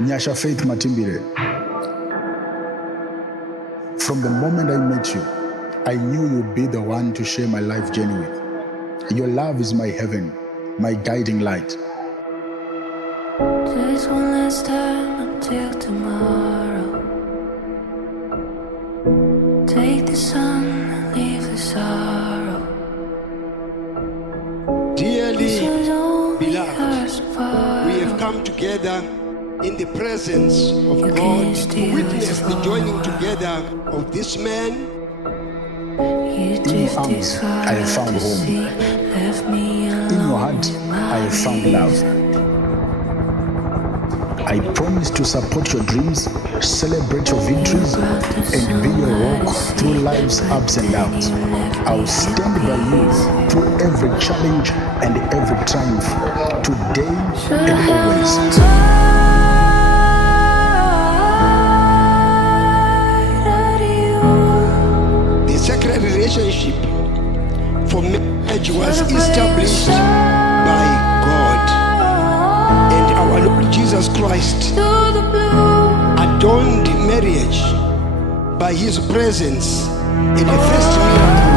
Nyasha Matimbire, from the moment I met you, I knew you'd be the one to share my life journey with. Your love is my heaven, my guiding light. Just one last time until tomorrow. Take the sun and leave the sorrow. Dearly beloved, we have come together in the presence of God to witness the joining together of this man. In your arms, I have found home. In your heart, I have found love. I promise to support your dreams, celebrate your victories, and be your rock through life's ups and downs. I'll stand by you through every challenge and every triumph, today and always. The sacred relationship for marriage was established by God, and our Lord Jesus Christ adorned marriage by his presence in the first miracle